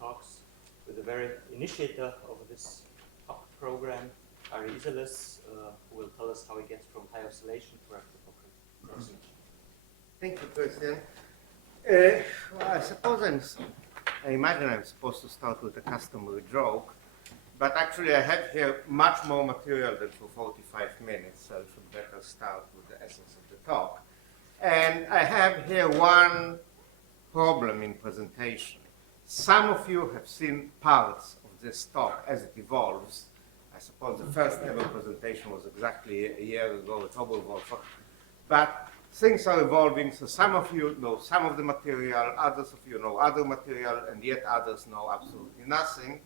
talks with the very initiator of this talk program, Arieh Iserles, who will tell us how he gets from high oscillation to approximation. Thank you, Christian. Well, I suppose I imagine I'm supposed to start with a customary joke, but actually I have here much more material than for 45 minutes, so I should better start with the essence of the talk. And I have here one problem in presentation. Some of you have seen parts of this talk as it evolves. I suppose the first ever presentation was exactly a year ago at Oberwolfer. But things are evolving, so some of you know some of the material, others of you know other material, and yet others know absolutely nothing.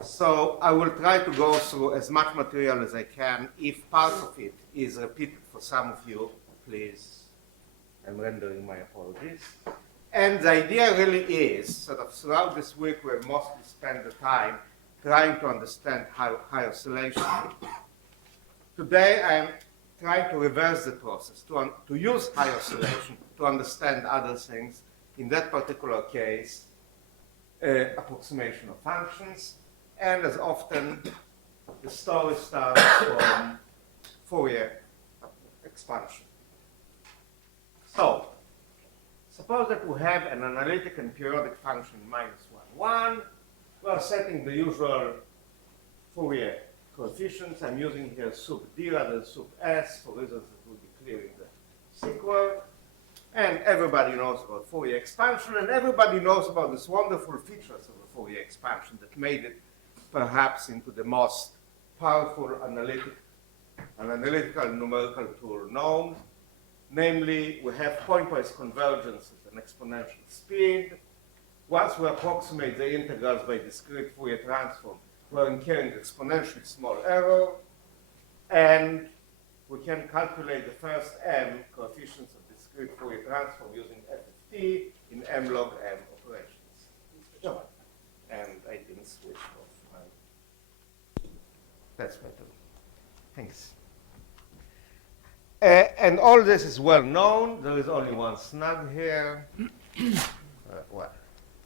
So I will try to go through as much material as I can. If part of it is repeated for some of you, please, I'm rendering my apologies. And the idea really is, sort of throughout this week, we've mostly spent the time trying to understand high oscillation. Today, I'm trying to reverse the process, to use high oscillation to understand other things. In that particular case, approximation of functions. And as often, the story starts from Fourier expansion. So, suppose that we have an analytic and periodic function minus 1, 1. We are setting the usual Fourier coefficients. I'm using here sup d rather than sup s for reasons that will be clear in the sequel. And everybody knows about Fourier expansion, and everybody knows about these wonderful features of the Fourier expansion that made it perhaps into the most powerful analytical numerical tool known. Namely, we have pointwise convergence at an exponential speed. Once we approximate the integrals by discrete Fourier transform, we're incurring exponentially small error, and we can calculate the first m coefficients of discrete Fourier transform using f of t in m log m operations. Sure. And I didn't switch off my. That's better. Thanks. And all this is well known. There is only one snag here.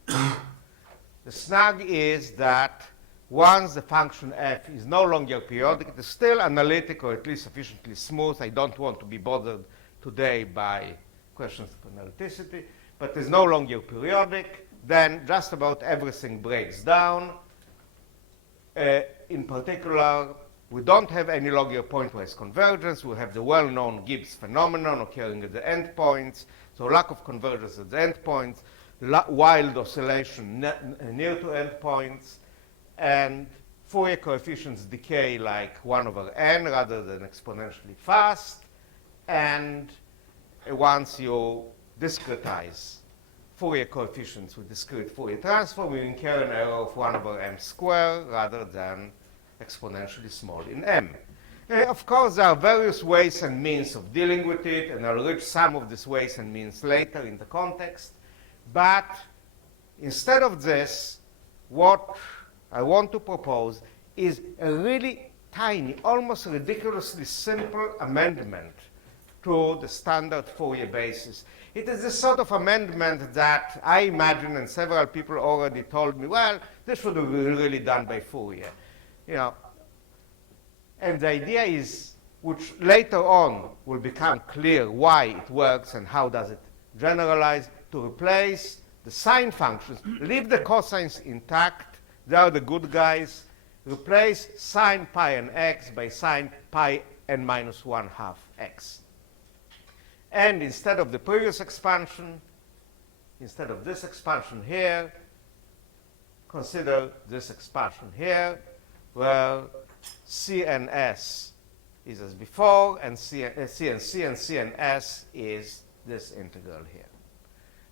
The snag is that once the function f is no longer periodic, it is still analytic or at least sufficiently smooth. I don't want to be bothered today by questions of analyticity, but it is no longer periodic, then just about everything breaks down. In particular, we don't have any longer pointwise convergence. We have the well-known Gibbs phenomenon occurring at the endpoints, so lack of convergence at the endpoints, wild oscillation near to endpoints, and Fourier coefficients decay like 1 over n rather than exponentially fast. And once you discretize Fourier coefficients with discrete Fourier transform, you incur an error of 1 over m squared rather than exponentially small in m. Of course, there are various ways and means of dealing with it, and I'll reach some of these ways and means later in the context. But instead of this, what I want to propose is a really tiny, almost ridiculously simple amendment to the standard Fourier basis. It is the sort of amendment that I imagine, and several people already told me, well, this should have been really done by Fourier. You know, and the idea is, which later on will become clear why it works and how does it generalize, to replace the sine functions, leave the cosines intact, they are the good guys, replace sine pi n x by sine pi n minus 1/2 x. And instead of the previous expansion, instead of this expansion here, consider this expansion here, where C and S is as before, and C and C and S is this integral here.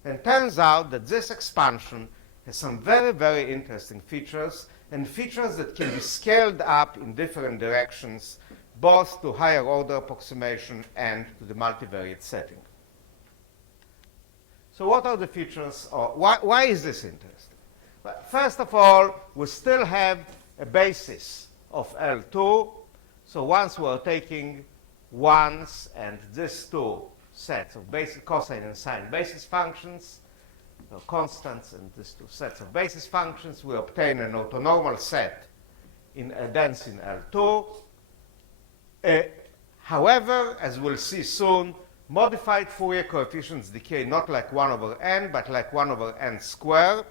And turns out that this expansion has some very, very interesting features, and features that can be scaled up in different directions, both to higher order approximation and to the multivariate setting. So what are the features, or why is this interesting? Well, first of all, we still have a basis of L2. So once we're taking ones and these two sets of basic cosine and sine basis functions, So constants and these two sets of basis functions, we obtain an orthonormal set dense in L2. However, as we'll see soon, modified Fourier coefficients decay not like 1 over n, but like 1 over n squared.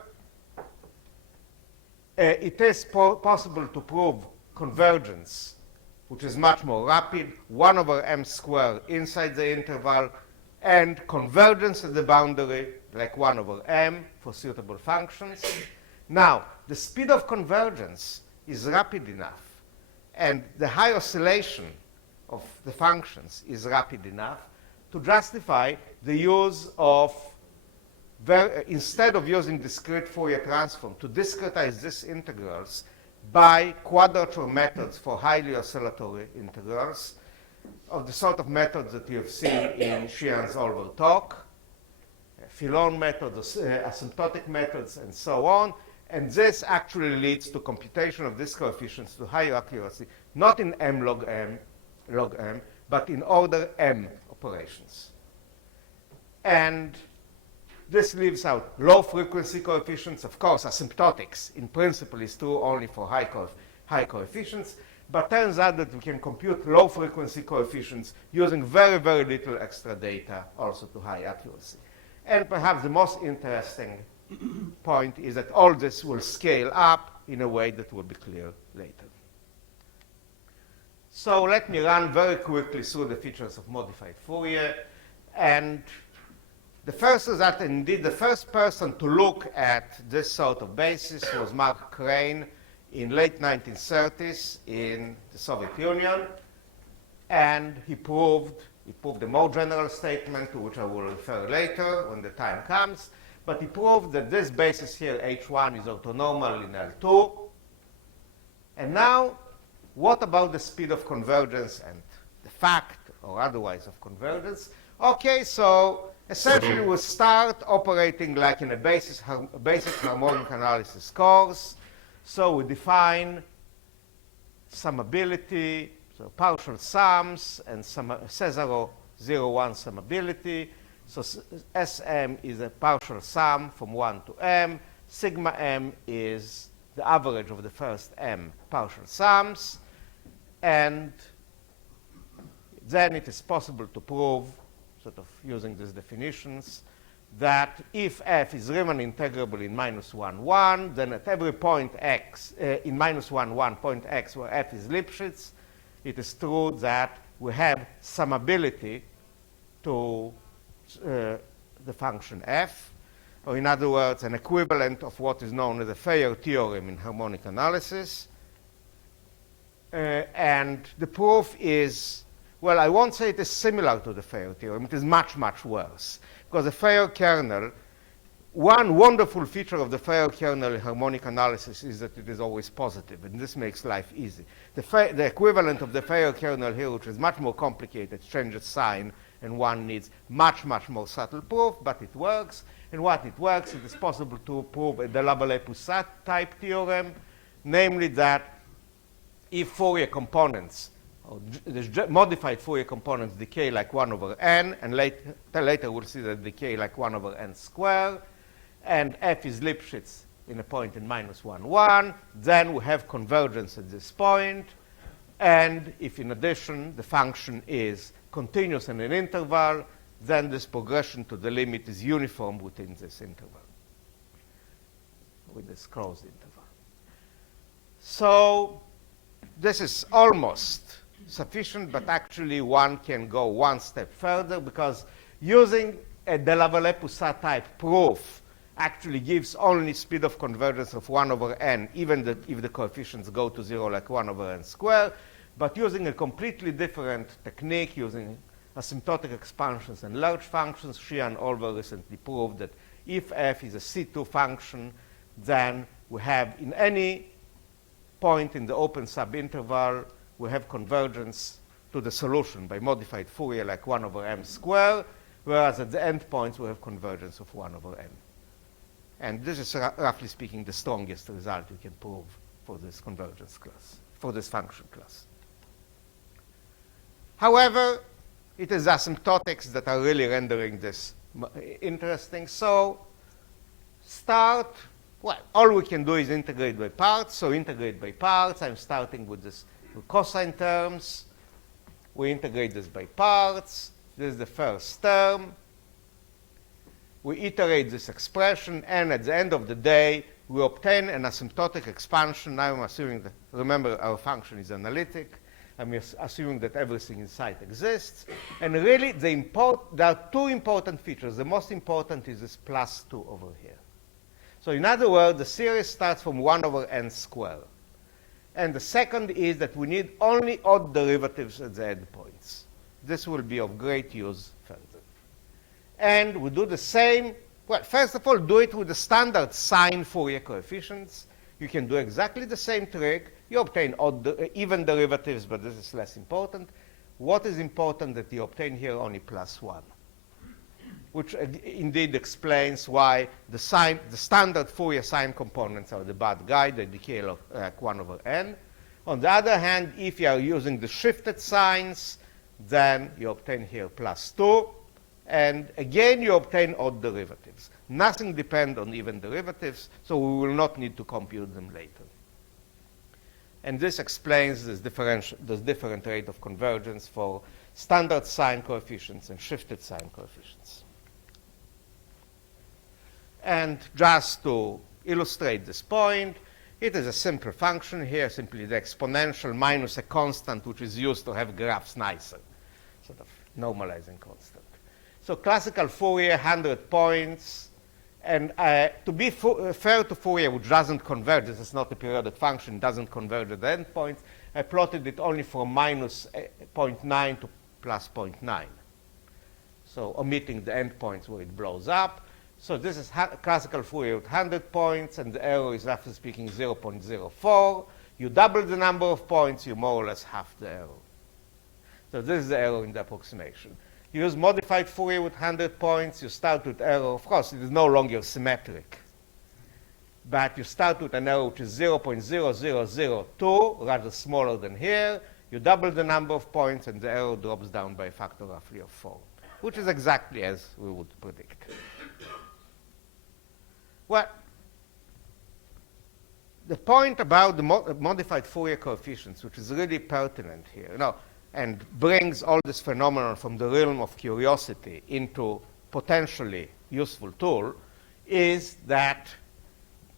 It is possible to prove convergence, which is much more rapid, 1 over m squared inside the interval, and convergence at the boundary, like 1 over m for suitable functions. Now, the speed of convergence is rapid enough, and the high oscillation of the functions is rapid enough to justify the use of, instead of using discrete Fourier transform, to discretize these integrals by quadrature methods for highly oscillatory integrals, of the sort of methods that you have seen in Sheehan's Olver talk, Filon methods, asymptotic methods, and so on. And this actually leads to computation of these coefficients to higher accuracy, not in m log m, but in order m operations. And this leaves out low frequency coefficients. Of course, asymptotics in principle is true only for high coefficients, but turns out that we can compute low frequency coefficients using very, very little extra data also to high accuracy. And perhaps the most interesting point is that all this will scale up in a way that will be clear later. So let me run very quickly through the features of modified Fourier. And the first is that indeed the first person to look at this sort of basis was Mark Crane in late 1930s in the Soviet Union. And he proved a more general statement to which I will refer later when the time comes. But he proved that this basis here, H1, is orthonormal in L2. And now, what about the speed of convergence and the fact or otherwise of convergence? Okay, so essentially we'll start operating like in a basic harmonic analysis course. So we define summability, so partial sums, and Cesaro 0-1 summability. So Sm is a partial sum from 1 to m. Sigma m is the average of the first m partial sums. And then it is possible to prove, sort of using these definitions, that if f is Riemann integrable in -1, 1, then at every point x, in -1, 1 point x where f is Lipschitz, it is true that we have summability to the function f, or in other words, an equivalent of what is known as the Feyer theorem in harmonic analysis. And the proof is, well, I won't say it is similar to the Feyer theorem. It is much, much worse. Because the Feyer kernel, one wonderful feature of the Feyer kernel in harmonic analysis is that it is always positive, and this makes life easy. The equivalent of the Feyer kernel here, which is much more complicated, changes sign, and one needs much, much more subtle proof, but it works. And what it works, it is possible to prove a de Lavallee-Poussat type theorem, namely that if Fourier components, or the modified Fourier components decay like 1 over n, and later we'll see that decay like 1 over n squared, and f is Lipschitz in a point in -1, 1, then we have convergence at this point. And if in addition the function is continuous in an interval, then this progression to the limit is uniform within this interval, with this closed interval. So this is almost sufficient, but actually one can go one step further, because using a de Lavallee-Poussat type proof actually gives only speed of convergence of 1 over n, even if the coefficients go to 0 like 1 over n squared. But using a completely different technique, using asymptotic expansions and large functions, Sheehan Olver recently proved that if f is a C2 function, then we have in any point in the open subinterval, we have convergence to the solution by modified Fourier like 1 over m squared, whereas at the endpoints we have convergence of 1 over n. And this is, roughly speaking, the strongest result you can prove for this convergence class, for this function class. However, it is asymptotics that are really rendering this interesting. So start, well, all we can do is integrate by parts. So integrate by parts. I'm starting with this cosine terms. We integrate this by parts. This is the first term. We iterate this expression, and at the end of the day, we obtain an asymptotic expansion. Now I'm assuming that, remember, our function is analytic. I'm assuming that everything inside exists. And really, there are two important features. The most important is this plus 2 over here. So in other words, the series starts from 1 over n squared. And the second is that we need only odd derivatives at the endpoints. This will be of great use further. And we do the same. Well, first of all, do it with the standard sine Fourier coefficients. You can do exactly the same trick. You obtain even derivatives, but this is less important. What is important that you obtain here only plus 1, which indeed explains why the standard Fourier sine components are the bad guy. They decay like 1 over n. On the other hand, if you are using the shifted signs, then you obtain here plus 2. And again, you obtain odd derivatives. Nothing depends on even derivatives, so we will not need to compute them later. And this explains this different rate of convergence for standard sine coefficients and shifted sine coefficients. And just to illustrate this point, it is a simple function here, simply the exponential minus a constant, which is used to have graphs nicer, sort of normalizing constant. So classical Fourier, 100 points. And to be fair to Fourier, which doesn't converge, this is not a periodic function, doesn't converge at the endpoints, I plotted it only from minus 0.9 to plus 0.9. So omitting the endpoints where it blows up. So this is classical Fourier with 100 points, and the error is, roughly speaking, 0.04. You double the number of points, you more or less half the error. So this is the error in the approximation. You use modified Fourier with 100 points. You start with error. Of course, it is no longer symmetric. But you start with an error which is 0.0002, rather smaller than here. You double the number of points, and the error drops down by a factor roughly of 4, which is exactly as we would predict. Well, the point about the modified Fourier coefficients, which is really pertinent here, and brings all this phenomenon from the realm of curiosity into potentially useful tool, is that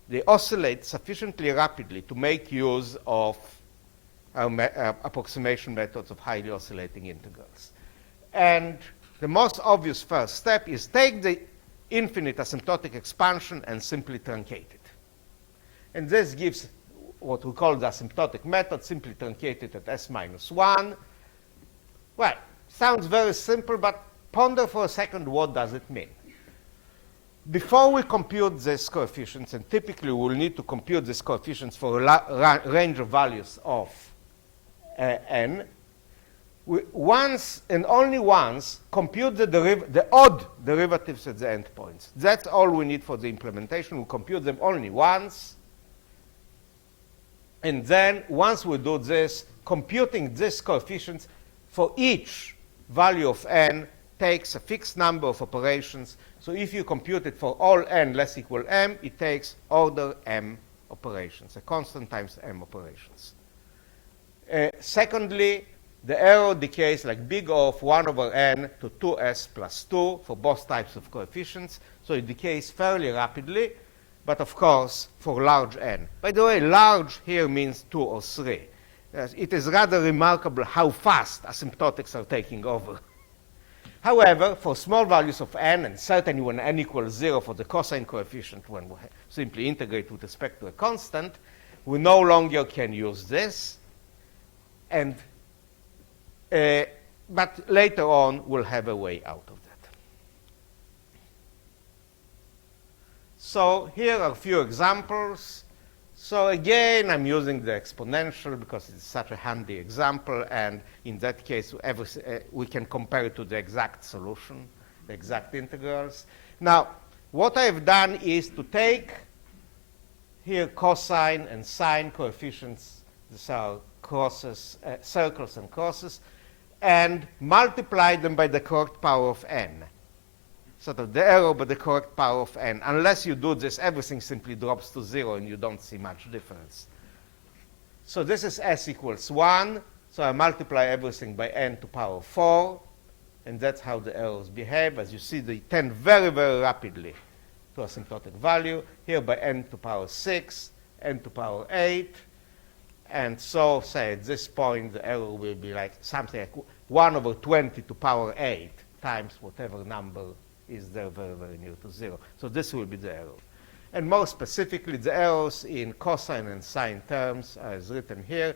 they oscillate sufficiently rapidly to make use of approximation methods of highly oscillating integrals. And the most obvious first step is take the infinite asymptotic expansion and simply truncate it. And this gives what we call the asymptotic method, simply truncated at s minus 1. Well, sounds very simple, but ponder for a second, what does it mean? Before we compute these coefficients, and typically we'll need to compute these coefficients for a range of values of n, we once and only once compute the odd derivatives at the endpoints. That's all we need for the implementation. We compute them only once. And then once we do this, computing these coefficients for each value of n takes a fixed number of operations. So if you compute it for all n less equal m, it takes order m operations, a constant times m operations. Secondly, the error decays like big O of 1 over n to 2s plus 2 for both types of coefficients. So it decays fairly rapidly, but of course for large n. By the way, large here means 2 or 3. It is rather remarkable how fast asymptotics are taking over. However, for small values of n, and certainly when n equals 0 for the cosine coefficient, when we simply integrate with respect to a constant, we no longer can use this. And but later on, we'll have a way out of that. So here are a few examples. So again, I'm using the exponential because it's such a handy example, and in that case, we can compare it to the exact solution, the exact integrals. Now, what I've done is to take here cosine and sine coefficients, these are crosses, circles and crosses, and multiply them by the correct power of n. sort of the error by the correct power of n. Unless you do this, everything simply drops to 0 and you don't see much difference. So this is s equals 1. So I multiply everything by n to power 4. And that's how the errors behave. As you see, they tend very, very rapidly to asymptotic value. Here by n to power 6, n to power 8. And so, say, at this point, the error will be like something like 1 over 20 to power 8 times whatever number is there very, very near to 0. So this will be the error. And more specifically, the errors in cosine and sine terms are as written here.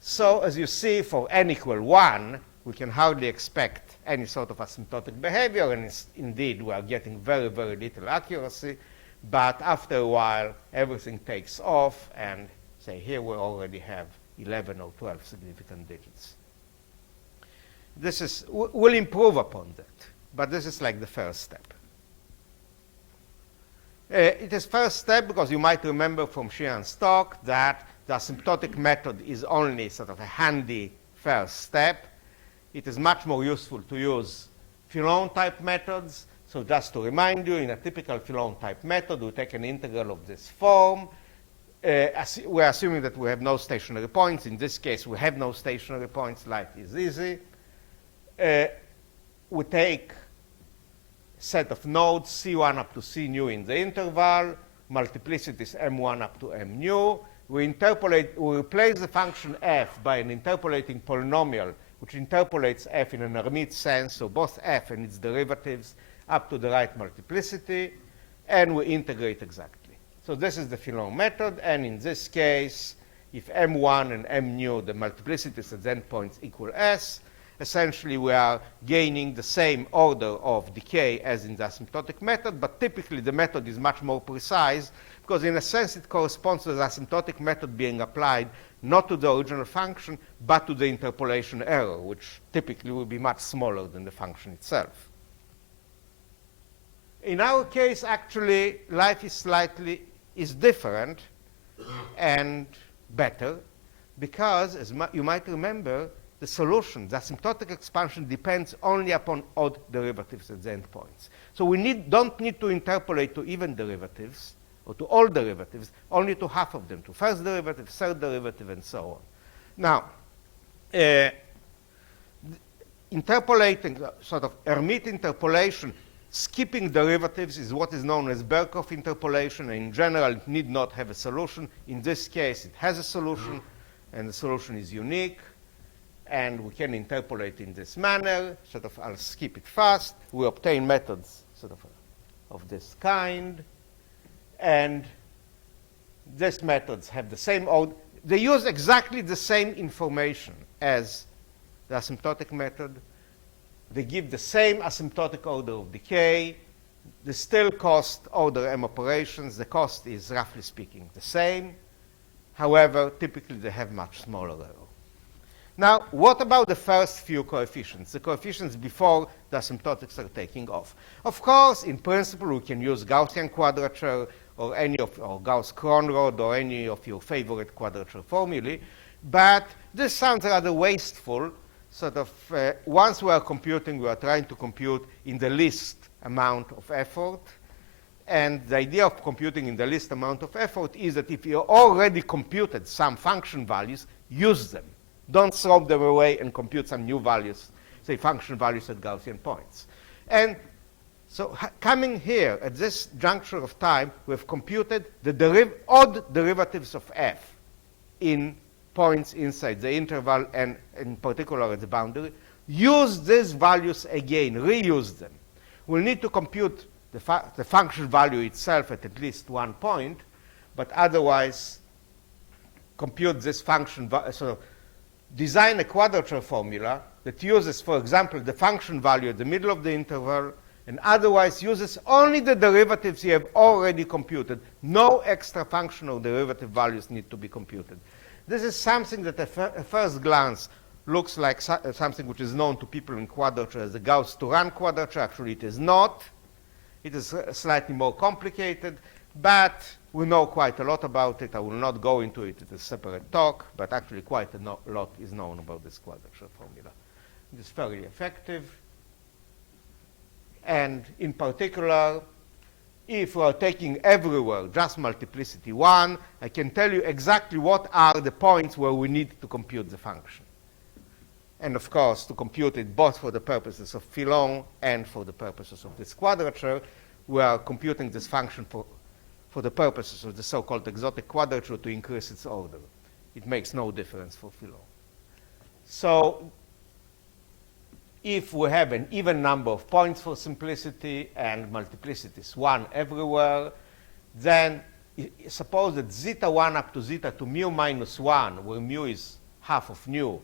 So as you see, for n equal 1, we can hardly expect any sort of asymptotic behavior. And indeed, we are getting very, very little accuracy. But after a while, everything takes off. And say here we already have 11 or 12 significant digits. This is, we'll improve upon that. But this is like the first step. It is first step because you might remember from Sheehan's talk that the asymptotic method is only sort of a handy first step. It is much more useful to use Filon-type methods. So just to remind you, in a typical Filon-type method, we take an integral of this form. We're assuming that we have no stationary points. In this case, we have no stationary points. Life is easy. We take a set of nodes, C1 up to C nu in the interval, multiplicities M1 up to M nu. We replace the function f by an interpolating polynomial, which interpolates f in an Hermite sense, so both f and its derivatives up to the right multiplicity, and we integrate exactly. So this is the Filon method, and in this case, if M1 and M nu, the multiplicities at endpoints equal S, essentially we are gaining the same order of decay as in the asymptotic method, but typically the method is much more precise because in a sense it corresponds to the asymptotic method being applied not to the original function, but to the interpolation error, which typically will be much smaller than the function itself. In our case, actually, life is different and better because, as you might remember, the solution, the asymptotic expansion, depends only upon odd derivatives at the endpoints. So we don't need to interpolate to even derivatives or to all derivatives, only to half of them, to first derivative, third derivative, and so on. Now, interpolating, sort of Hermite interpolation, skipping derivatives is what is known as Berkhoff interpolation, and in general, it need not have a solution. In this case, it has a solution, and the solution is unique. And we can interpolate in this manner. Sort of, I'll skip it fast. We obtain methods sort of this kind. And these methods have the same order. They use exactly the same information as the asymptotic method. They give the same asymptotic order of decay. They still cost order M operations. The cost is, roughly speaking, the same. However, typically they have much smaller error. Now, what about the first few coefficients, the coefficients before the asymptotics are taking off? Of course, in principle, we can use Gaussian quadrature or Gauss-Kronrod or any of your favorite quadrature formulae, but this sounds rather wasteful. Sort of, once we are computing, we are trying to compute in the least amount of effort. And the idea of computing in the least amount of effort is that if you already computed some function values, use them. Don't throw them away and compute some new values, say function values at Gaussian points. And so coming here at this juncture of time, we've computed the odd derivatives of f in points inside the interval and in particular at the boundary. Use these values again, reuse them. We'll need to compute the function value itself at least one point, but otherwise compute this function, design a quadrature formula that uses, for example, the function value at the middle of the interval and otherwise uses only the derivatives you have already computed. No extra function or derivative values need to be computed. This is something that at first glance looks like something which is known to people in quadrature as the Gauss-to-Run quadrature. Actually, it is not. It is slightly more complicated, but we know quite a lot about it. I will not go into it. It's a separate talk, but actually quite a lot is known about this quadrature formula. It is very effective. And in particular, if we are taking everywhere just multiplicity 1, I can tell you exactly what are the points where we need to compute the function. And of course, to compute it both for the purposes of Filon and for the purposes of this quadrature, we are computing this function for the purposes of the so-called exotic quadrature to increase its order. It makes no difference for Filon. So if we have an even number of points for simplicity and multiplicity is 1 everywhere, then suppose that zeta 1 up to zeta to mu minus 1, where mu is half of nu,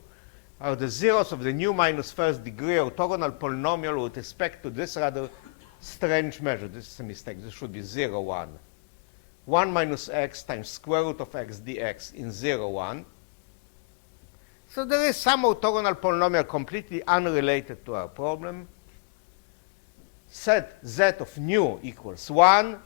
are the zeros of the nu minus first degree orthogonal polynomial with respect to this rather strange measure. This is a mistake. This should be 0, 1. 1 minus x times square root of x dx in 0, 1. So there is some orthogonal polynomial completely unrelated to our problem. Set z of nu equals 1.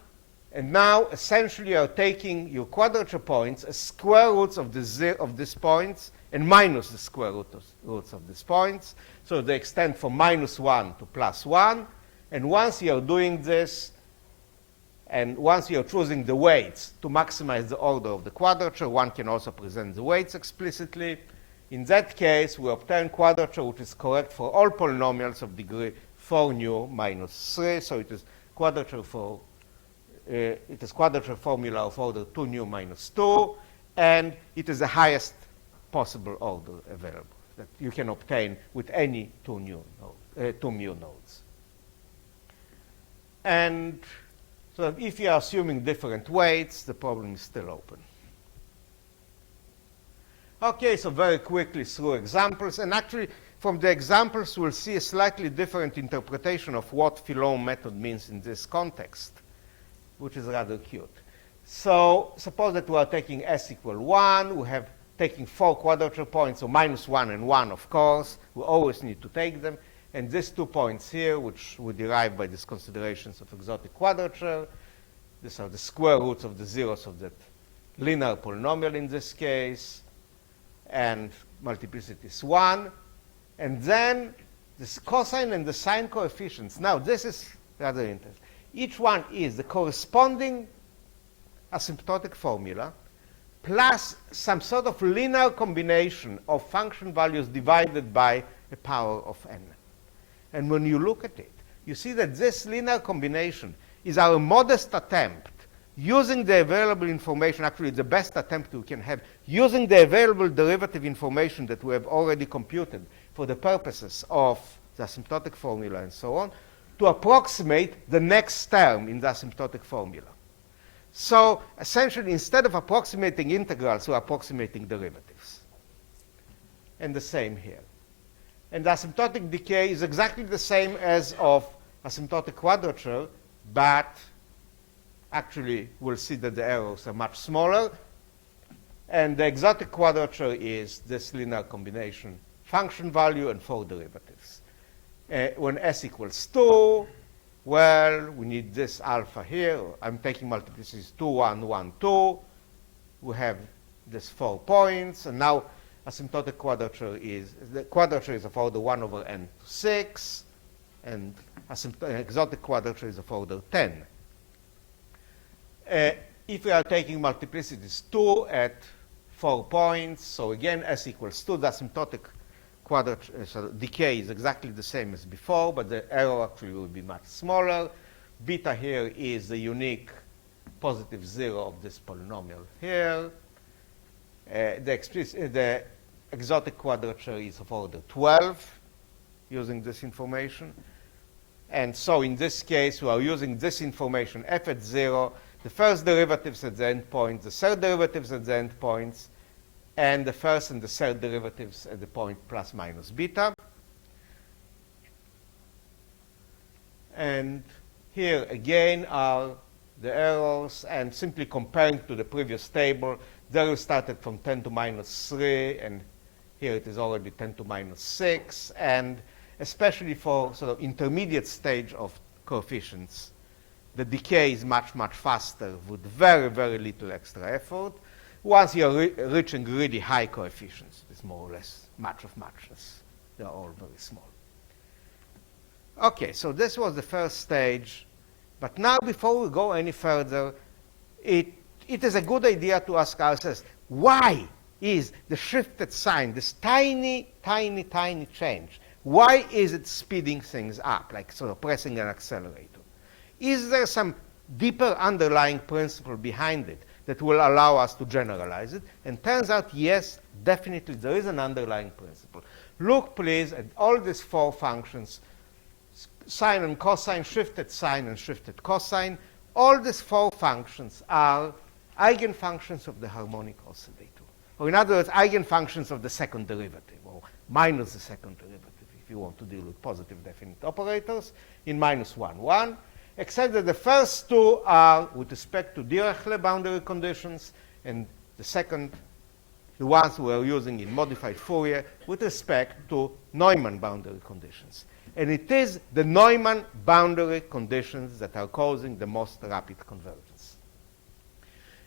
And now, essentially, you are taking your quadrature points as square roots of these points and minus the square roots of these points. So they extend from minus 1 to plus 1. And once you are doing this, and once you are choosing the weights to maximize the order of the quadrature, one can also present the weights explicitly. In that case, we obtain quadrature which is correct for all polynomials of degree 4 nu minus 3. So it is quadrature formula of order 2 nu minus 2, and it is the highest possible order available that you can obtain with any 2 mu nodes. And so if you are assuming different weights, the problem is still open. Okay, so very quickly through examples. And actually, from the examples, we'll see a slightly different interpretation of what Filon method means in this context, which is rather cute. So suppose that we are taking s equal 1. We have taking 4 quadrature points, so minus 1 and 1, of course. We always need to take them. And these 2 points here, which we derive by these considerations of exotic quadrature, these are the square roots of the zeros of that linear polynomial in this case. And multiplicity is 1. And then the cosine and the sine coefficients. Now, this is rather interesting. Each one is the corresponding asymptotic formula plus some sort of linear combination of function values divided by a power of n. And when you look at it, you see that this linear combination is our modest attempt using the available information, actually the best attempt we can have, using the available derivative information that we have already computed for the purposes of the asymptotic formula and so on, to approximate the next term in the asymptotic formula. So essentially, instead of approximating integrals, we're approximating derivatives. And the same here. And the asymptotic decay is exactly the same as of asymptotic quadrature, but actually we'll see that the errors are much smaller. And the exotic quadrature is this linear combination function value and 4 derivatives. When s equals 2, well, we need this alpha here. I'm taking multiplicities 2, 1, 1, 2. We have this 4 points. And now asymptotic quadrature is, the quadrature is of order 1 over n to 6. And exotic quadrature is of order 10. If we are taking multiplicities 2 at 4 points, so again, s equals 2, the asymptotic quadrature, so decay is exactly the same as before, but the error actually will be much smaller. Beta here is the unique positive 0 of this polynomial here. The exotic quadrature is of order 12 using this information. And so in this case, we are using this information f at 0, the first derivatives at the endpoints, the third derivatives at the endpoints, and the first and the third derivatives at the point plus minus beta. And here again are the errors, and simply comparing to the previous table, there we started from 10 to minus 3, and here it is already 10 to minus 6, and especially for sort of intermediate stage of coefficients, the decay is much, much faster with very, very little extra effort. Once you're reaching really high coefficients, it's more or less much of muchness. They're all very small. Okay, so this was the first stage. But now, before we go any further, it is a good idea to ask ourselves, why is the shifted sign, this tiny, tiny, tiny change, why is it speeding things up, like sort of pressing an accelerator? Is there some deeper underlying principle behind it that will allow us to generalize it? And turns out, yes, definitely there is an underlying principle. Look, please, at all these four functions, sine and cosine, shifted sine and shifted cosine. All these four functions are eigenfunctions of the harmonic oscillator. Or in other words, eigenfunctions of the second derivative, or minus the second derivative, if you want to deal with positive definite operators, in minus 1, 1. Except that the first two are with respect to Dirichlet boundary conditions, and the second, the ones we are using in modified Fourier, with respect to Neumann boundary conditions. And it is the Neumann boundary conditions that are causing the most rapid convergence.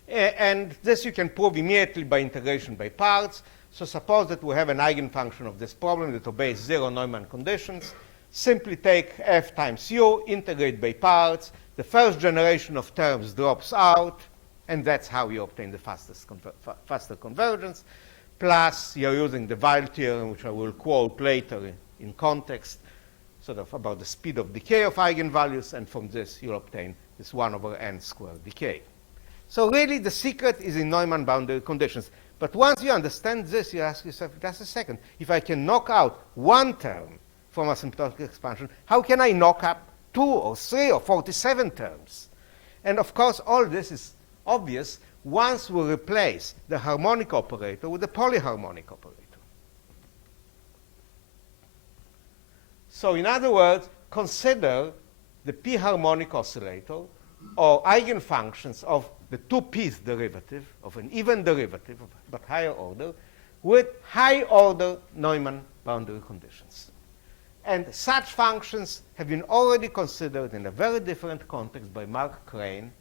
And this you can prove immediately by integration by parts. So suppose that we have an eigenfunction of this problem that obeys 0 Neumann conditions. Simply take f times u, integrate by parts. The first generation of terms drops out, and that's how you obtain the faster convergence. Plus, you're using the Weil theorem, which I will quote later in context, sort of about the speed of decay of eigenvalues, and from this you'll obtain this 1 over n squared decay. So really, the secret is in Neumann boundary conditions. But once you understand this, you ask yourself, just a second, if I can knock out one term from asymptotic expansion, how can I knock up 2 or 3 or 47 terms? And of course, all this is obvious once we replace the harmonic operator with the polyharmonic operator. So in other words, consider the p-harmonic oscillator or eigenfunctions of the 2p's derivative of an even derivative, but higher order, with high-order Neumann boundary conditions. And such functions have been already considered in a very different context by Mark Crane,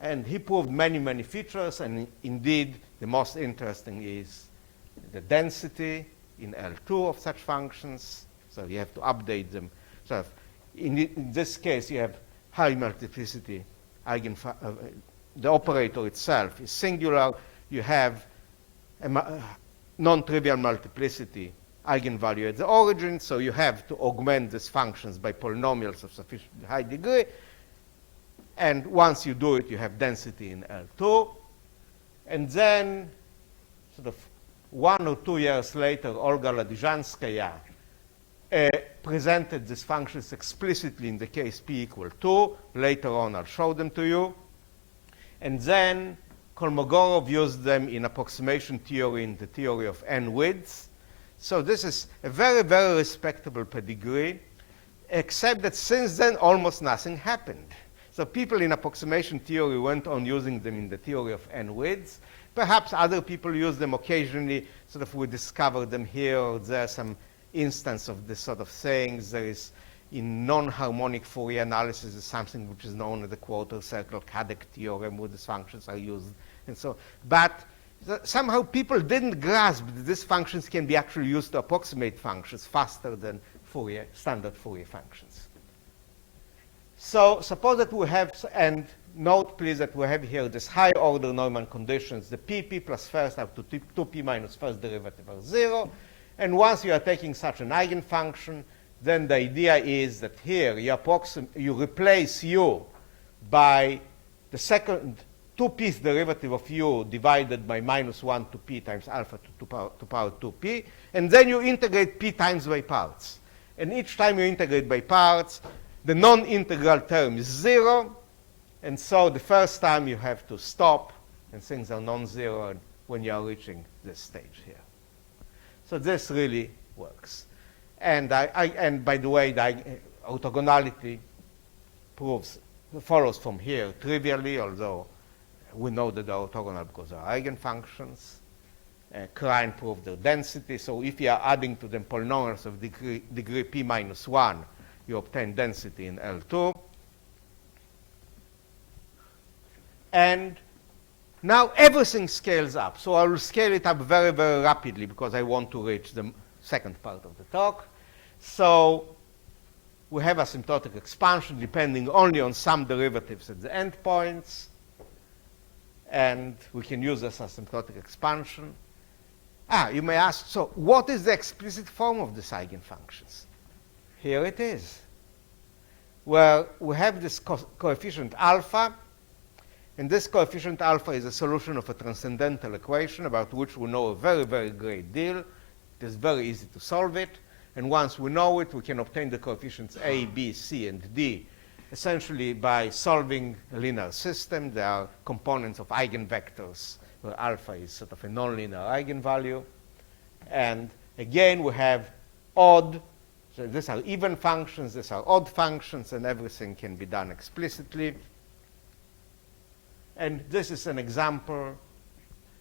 and he proved many, many features, and indeed the most interesting is the density in L2 of such functions. So you have to update them. So in this case, you have high multiplicity the operator itself is singular. You have a non-trivial multiplicity eigenvalue at the origin, so you have to augment these functions by polynomials of sufficiently high degree. And once you do it, you have density in L2. And then, sort of 1 or 2 years later, Olga Ladizhanskaya presented these functions explicitly in the case p equal 2. Later on, I'll show them to you. And then Kolmogorov used them in approximation theory in the theory of n widths. So this is a very, very respectable pedigree, except that since then, almost nothing happened. So people in approximation theory went on using them in the theory of n widths. Perhaps other people use them occasionally, sort of we discover them here or there, some instance of this sort of things. There is, in non-harmonic Fourier analysis, is something which is known as the quarter circle Kadek theorem, where these functions are used. And so, but somehow people didn't grasp that these functions can be actually used to approximate functions faster than Fourier, standard Fourier functions. So suppose that we have, and note please that we have here this high order Neumann conditions. The pp plus first up to 2p minus first derivative are 0. And once you are taking such an eigenfunction, then the idea is that here you replace u by the second 2p's derivative of u divided by minus 1 to p times alpha to power 2p, and then you integrate p times by parts. And each time you integrate by parts, the non-integral term is 0, and so the first time you have to stop, and things are non-zero when you are reaching this stage here. So this really works. And by the way, the orthogonality follows from here trivially, although we know that they're orthogonal because they're eigenfunctions. Klein proved their density. So if you are adding to them polynomials of degree p minus 1, you obtain density in L2. And now everything scales up. So I will scale it up very, very rapidly because I want to reach the second part of the talk. So we have asymptotic expansion depending only on some derivatives at the endpoints. And we can use this asymptotic expansion. You may ask, so what is the explicit form of these eigenfunctions? Here it is. Well, we have this coefficient alpha, and this coefficient alpha is a solution of a transcendental equation about which we know a very, very great deal. It is very easy to solve it. And once we know it, we can obtain the coefficients A, B, C, and D essentially by solving a linear system. There are components of eigenvectors where alpha is sort of a nonlinear eigenvalue. And again, we have odd. So these are even functions, these are odd functions, and everything can be done explicitly. And this is an example.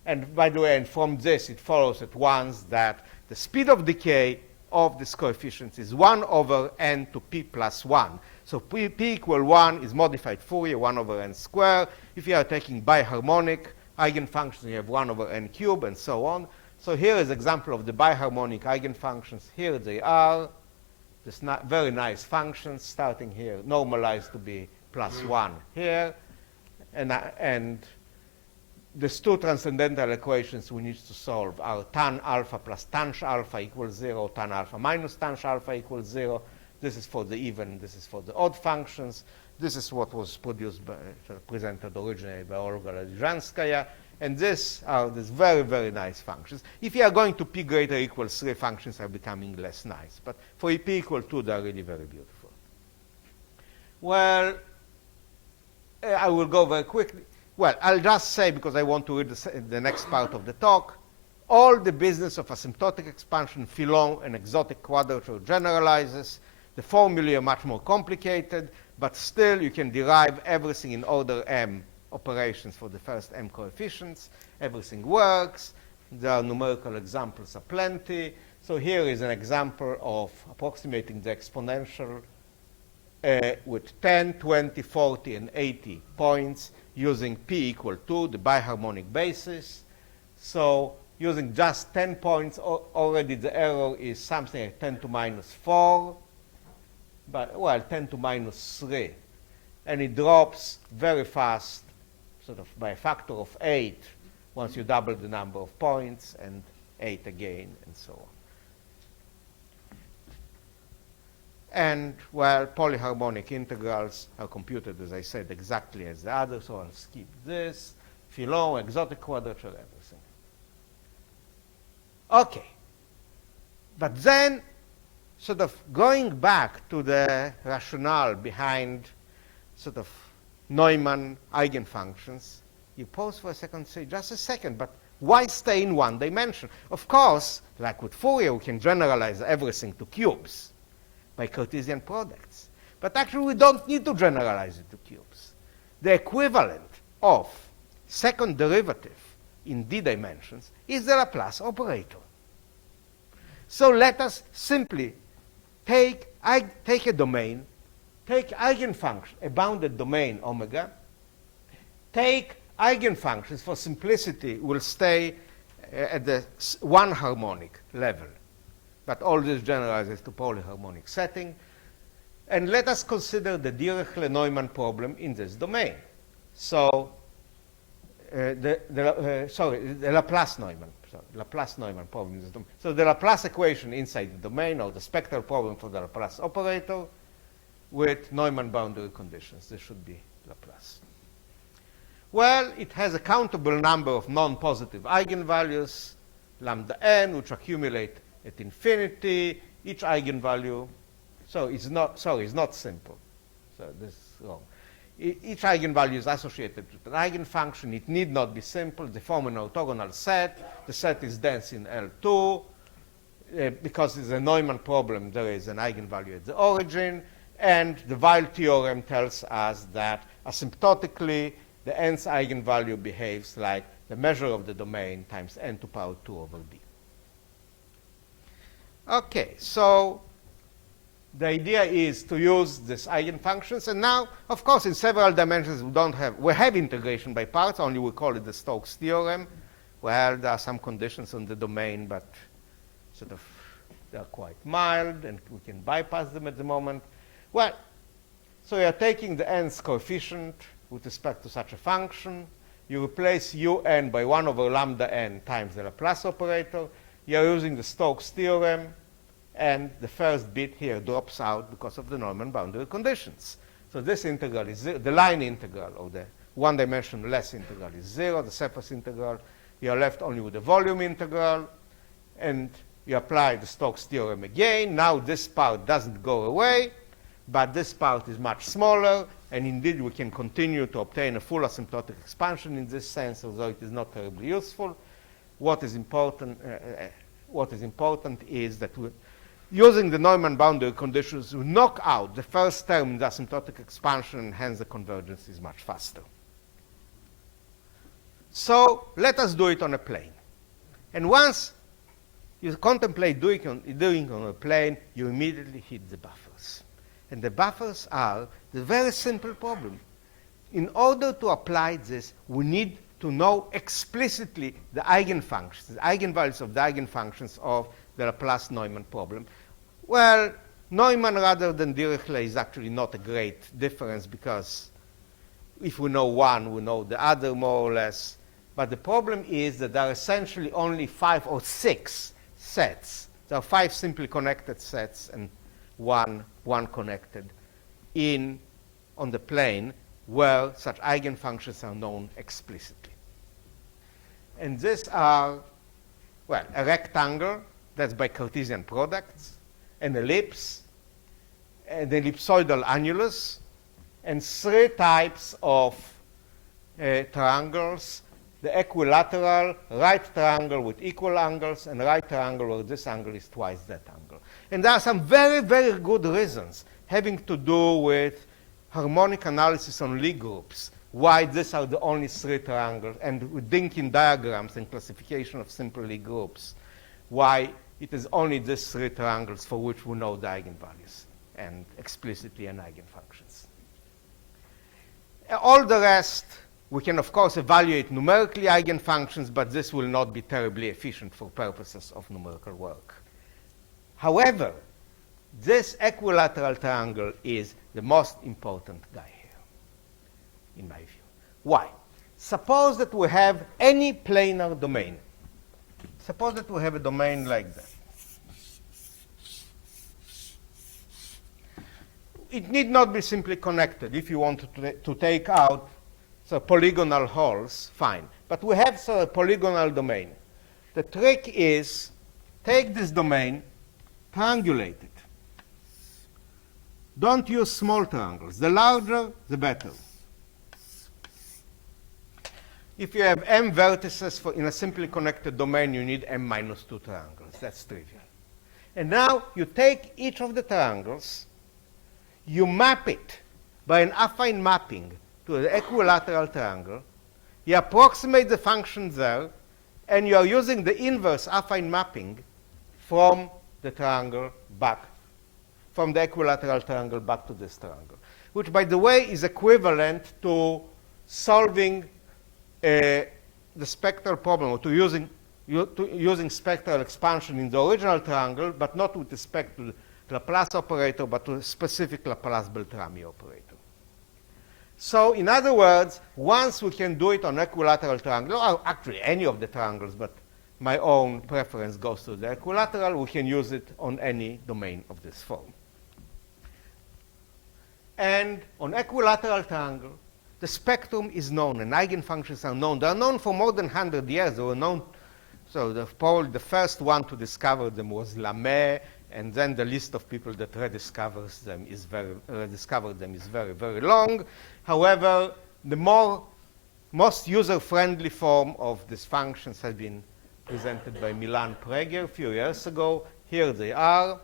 And by the way, and from this, it follows at once that the speed of decay of this coefficient is 1 over n to p plus 1. So p equal 1 is modified Fourier, 1 over n squared. If you are taking biharmonic eigenfunctions, you have 1 over n cubed, and so on. So here is an example of the biharmonic eigenfunctions. Here they are. This very nice functions starting here, normalized to be plus 1 here. And these two transcendental equations we need to solve are tan alpha plus tanh alpha equals 0, tan alpha minus tanh alpha equals 0. This is for the even, this is for the odd functions. This is what was presented originally by Olga Ladizhanskaya. And these are these very, very nice functions. If you are going to p greater or equals 3, functions are becoming less nice. But for p equal 2, they are really very beautiful. Well, I will go very quickly. Well, I'll just say, because I want to read the next part of the talk, all the business of asymptotic expansion, Filon, and exotic quadrature generalizes. The formulae are much more complicated, but still you can derive everything in order m operations for the first m coefficients. Everything works. There are numerical examples aplenty. So here is an example of approximating the exponential with 10, 20, 40, and 80 points using p equal to the biharmonic basis. So using just 10 points, already the error is something like 10 to minus 4, but, well, 10 to minus 3. And it drops very fast, sort of by a factor of 8, once you double the number of points, and 8 again, and so on. And, well, polyharmonic integrals are computed, as I said, exactly as the others, so I'll skip this. Filon, exotic quadrature, everything. Okay. But then, sort of going back to the rationale behind sort of Neumann eigenfunctions, you pause for a second and say, just a second, but why stay in one dimension? Of course, like with Fourier, we can generalize everything to cubes by Cartesian products. But actually, we don't need to generalize it to cubes. The equivalent of second derivative in d dimensions is the Laplace operator. So let us simply take a domain, take eigenfunction, a bounded domain omega, take eigenfunctions. For simplicity, will stay at the one harmonic level. But all this generalizes to polyharmonic setting. And let us consider the Dirichlet-Neumann problem in this domain. So the Laplace-Neumann. Laplace-Neumann problem in this domain. So the Laplace equation inside the domain, or the spectral problem for the Laplace operator with Neumann boundary conditions. This should be Laplace. Well, it has a countable number of non-positive eigenvalues, lambda n, which accumulate at infinity, each eigenvalue. So it's not simple. So this is wrong. Each eigenvalue is associated with an eigenfunction. It need not be simple. They form an orthogonal set. The set is dense in L2. Because it's a Neumann problem, there is an eigenvalue at the origin. And the Weil theorem tells us that asymptotically, the nth eigenvalue behaves like the measure of the domain times n to power 2 over d. Okay, so the idea is to use these eigenfunctions. And now, of course, in several dimensions, we have integration by parts, only we call it the Stokes theorem. Well, there are some conditions on the domain, but sort of they're quite mild, and we can bypass them at the moment. Well, so you're taking the nth coefficient with respect to such a function. You replace un by 1 over lambda n times the Laplace operator. You're using the Stokes theorem, and the first bit here drops out because of the Neumann boundary conditions. So this integral is the line integral, or the one-dimensional less integral, is 0. The surface integral, you're left only with the volume integral, and you apply the Stokes theorem again. Now this part doesn't go away, but this part is much smaller, and indeed we can continue to obtain a full asymptotic expansion in this sense, although it is not terribly useful. What is important is that using the Neumann boundary conditions, we knock out the first term in the asymptotic expansion, and hence the convergence is much faster. So let us do it on a plane. And once you contemplate doing on a plane, you immediately hit the buffers. And the buffers are the very simple problem. In order to apply this, we need to know explicitly the eigenfunctions, the eigenvalues of the eigenfunctions of the Laplace-Neumann problem. Well, Neumann rather than Dirichlet is actually not a great difference, because if we know one, we know the other more or less. But the problem is that there are essentially only 5 or 6 sets. There are 5 simply connected sets and one connected on the plane where such eigenfunctions are known explicitly. And these are, well, a rectangle, that's by Cartesian products, an ellipse, an ellipsoidal annulus, and 3 types of triangles: the equilateral, right triangle with equal angles, and right triangle where this angle is twice that angle. And there are some very, very good reasons having to do with harmonic analysis on Lie groups, why these are the only 3 triangles, and with Dynkin diagrams and classification of simple Lie groups, why it is only these 3 triangles for which we know the eigenvalues and explicitly an eigenfunctions. All the rest, we can, of course, evaluate numerically eigenfunctions, but this will not be terribly efficient for purposes of numerical work. However, this equilateral triangle is the most important guy here, in my view. Why? Suppose that we have any planar domain. Suppose that we have a domain like that. It need not be simply connected. If you want to take out polygonal holes, fine. But we have a polygonal domain. The trick is take this domain, triangulate it. Don't use small triangles. The larger, the better. If you have m vertices in a simply connected domain, you need m minus 2 triangles. That's trivial. And now you take each of the triangles, you map it by an affine mapping to the equilateral triangle, you approximate the function there, and you are using the inverse affine mapping from the triangle back, from the equilateral triangle back to this triangle, which, by the way, is equivalent to solving the spectral problem, or to using spectral expansion in the original triangle, but not with respect to the Laplace operator, but to a specific Laplace-Beltrami operator. So, in other words, once we can do it on equilateral triangle, or actually any of the triangles, but my own preference goes to the equilateral, we can use it on any domain of this form. And on equilateral triangle, the spectrum is known, and eigenfunctions are known. They are known for more than 100 years. They were known, so probably the first one to discover them was Lamé, and then the list of people that rediscovered them is very, very long. However, the most user-friendly form of these functions has been presented by Milan Prager a few years ago. Here they are,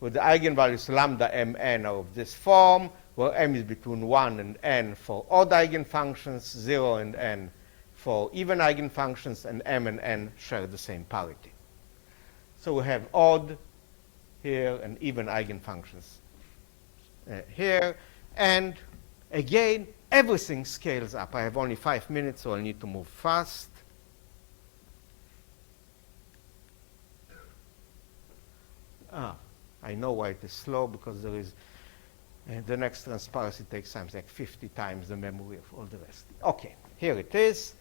with the eigenvalues lambda mn are of this form, where m is between 1 and n for odd eigenfunctions, 0 and n for even eigenfunctions, and m and n share the same parity. So we have odd here and even eigenfunctions here. And again, everything scales up. I have only 5 minutes, so I need to move fast. I know why it is slow, because there is And the next transparency takes something like 50 times the memory of all the rest. Okay, here it is.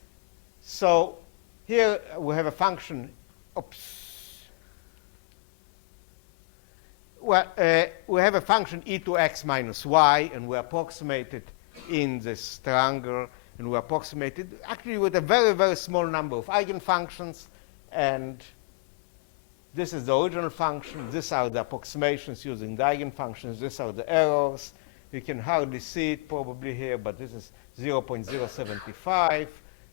So here we have a function. Oops. Well, we have a function e to x minus y, and we approximate it in this triangle, and we approximate it actually with a very, very small number of eigenfunctions, and this is the original function. These are the approximations using the eigenfunctions. These are the errors. You can hardly see it probably here, but this is 0.075.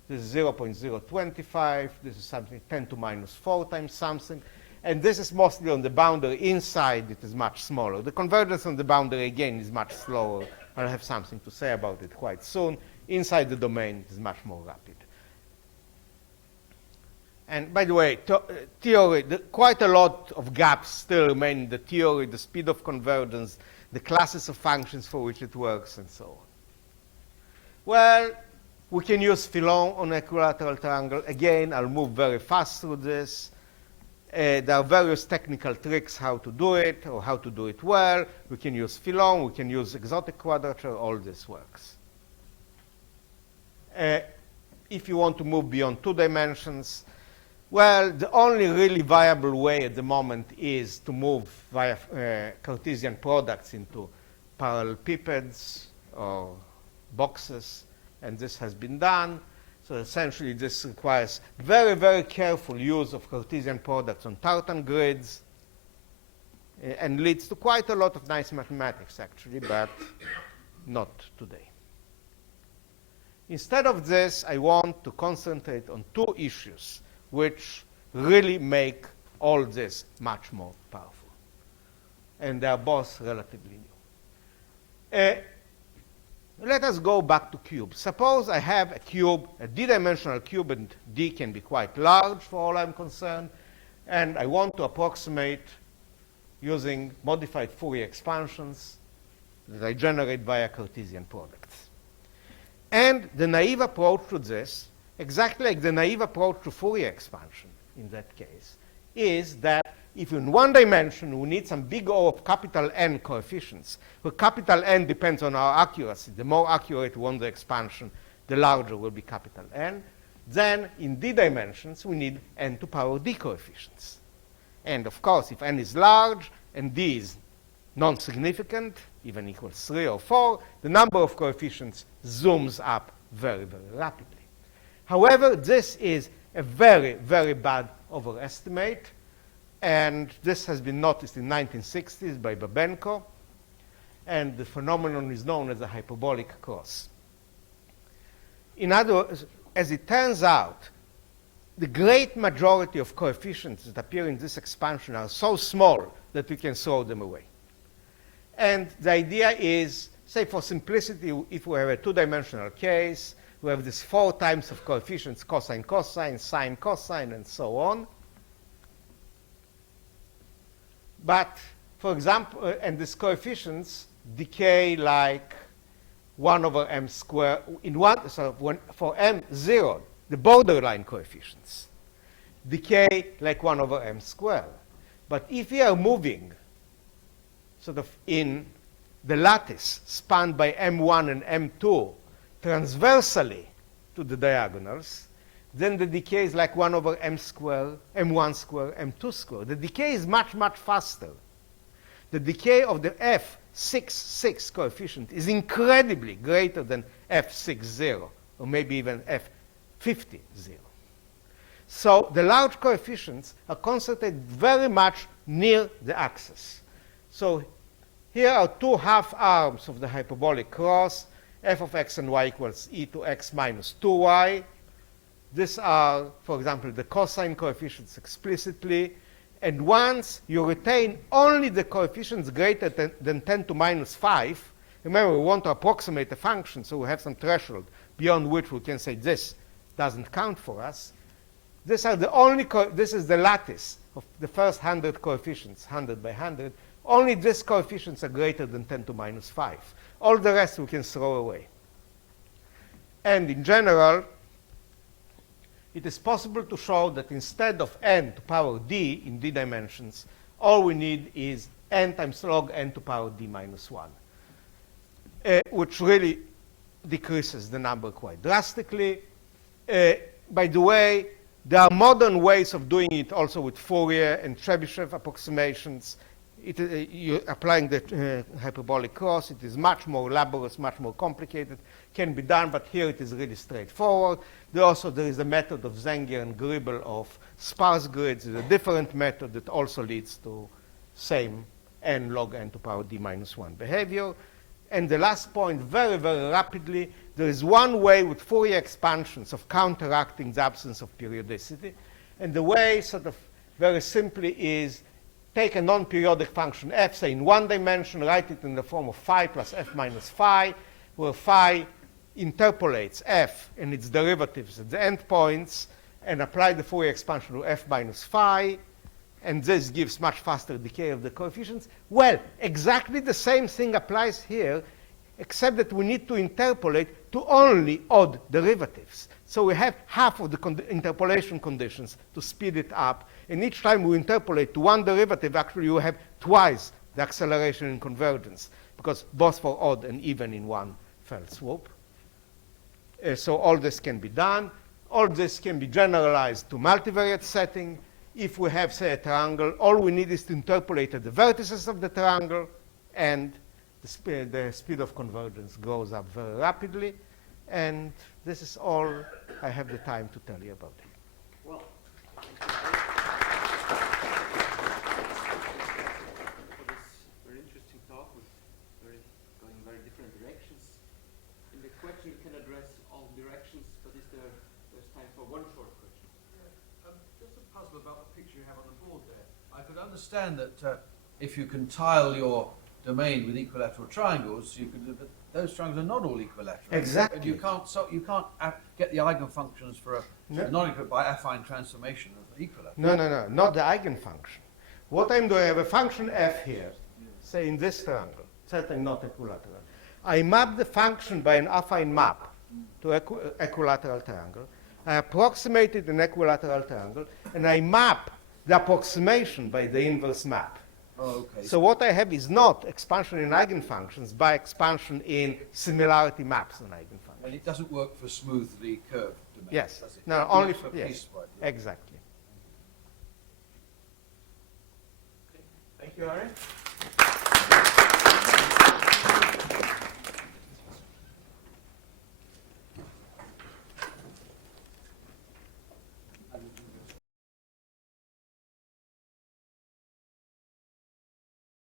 This is 0.025. This is something 10 to minus 4 times something. And this is mostly on the boundary. Inside, it is much smaller. The convergence on the boundary, again, is much slower. I'll have something to say about it quite soon. Inside the domain, it is much more rapid. And by the way, theory, quite a lot of gaps still remain in the theory, the speed of convergence, the classes of functions for which it works, and so on. Well, we can use Filon on an equilateral triangle. Again, I'll move very fast through this. There are various technical tricks how to do it, or how to do it well. We can use Filon, we can use exotic quadrature, all this works. If you want to move beyond 2 dimensions, well, the only really viable way at the moment is to move via Cartesian products into parallelepipeds or boxes, and this has been done. So essentially, this requires very, very careful use of Cartesian products on tartan grids, and leads to quite a lot of nice mathematics, actually, but not today. Instead of this, I want to concentrate on 2 issues which really make all this much more powerful. And they are both relatively new. Let us go back to cubes. Suppose I have a cube, a d-dimensional cube, and d can be quite large for all I'm concerned, and I want to approximate using modified Fourier expansions that I generate via Cartesian products. And the naive approach to this, exactly like the naive approach to Fourier expansion in that case, is that if in 1 dimension we need some big O of capital N coefficients, where capital N depends on our accuracy, the more accurate we want the expansion, the larger will be capital N, then in d dimensions we need n to power d coefficients. And of course, if n is large and d is non-significant, even equals 3 or 4, the number of coefficients zooms up very, very rapidly. However, this is a very, very bad overestimate. And this has been noticed in the 1960s by Babenko. And the phenomenon is known as a hyperbolic cross. In other words, as it turns out, the great majority of coefficients that appear in this expansion are so small that we can throw them away. And the idea is, say for simplicity, if we have a 2-dimensional case, we have this 4 times of coefficients, cosine, cosine, sine, cosine, and so on. But, for example, and these coefficients decay like 1 over m squared. For m0, the borderline coefficients decay like 1 over m squared. But if we are moving sort of in the lattice spanned by m1 and m2 transversally to the diagonals, then the decay is like 1 over m squared, m1 squared, m2 squared. The decay is much, much faster. The decay of the f6,6 coefficient is incredibly greater than f6,0, or maybe even f50,0. So the large coefficients are concentrated very much near the axis. So here are 2 half arms of the hyperbolic cross. F of x and y equals e to x minus 2y. These are, for example, the cosine coefficients explicitly. And once you retain only the coefficients greater than 10 to minus 5, remember, we want to approximate a function, so we have some threshold beyond which we can say this doesn't count for us. These are the only, this is the lattice of the first 100 coefficients, 100 by 100. Only these coefficients are greater than 10 to minus 5. All the rest we can throw away. And in general, it is possible to show that instead of n to power d in d dimensions, all we need is n times log n to power d minus 1. which really decreases the number quite drastically. By the way, there are modern ways of doing it also with Fourier and Chebyshev approximations. You're applying the hyperbolic cross. It is much more laborious, much more complicated. Can be done, but here it is really straightforward. There is a method of Zengier and Gribble of sparse grids. There's a different method that also leads to same n log n to power d minus 1 behavior. And the last point, very, very rapidly, there is one way with Fourier expansions of counteracting the absence of periodicity. And the way, sort of very simply, is take a non-periodic function f, say in one dimension, write it in the form of phi plus f minus phi, where phi interpolates f and its derivatives at the endpoints, and apply the Fourier expansion to f minus phi, and this gives much faster decay of the coefficients. Well, exactly the same thing applies here, except that we need to interpolate to only odd derivatives. So we have half of the interpolation conditions to speed it up. And each time we interpolate to one derivative, actually you have twice the acceleration in convergence, because both for odd and even in one fell swoop. So all this can be done. All this can be generalized to multivariate setting. If we have, say, a triangle, all we need is to interpolate at the vertices of the triangle, and the speed of convergence goes up very rapidly. And this is all I have the time to tell you about it. Well, for this very interesting talk with going very different directions. In the question, you can address all directions, but there's time for one short question? Just a puzzle about the picture you have on the board there. I could understand that if you can tile your domain with equilateral triangles, you could. But those triangles are not all equilateral. Exactly. And you can't get the eigenfunctions for a non-equilateral by affine transformation of the equilateral. No, not the eigenfunction. What I'm doing, I have a function f here, say in this triangle, certainly not equilateral. I map the function by an affine map to equilateral triangle. I approximated an equilateral triangle, and I map the approximation by the inverse map. Oh, okay. So what I have is not expansion in eigenfunctions, by expansion in similarity maps on eigenfunctions. And it doesn't work for smoothly curved domains, Yes. does it? No, It only works for piecewise. yes. Exactly. Okay. Thank you, Arieh.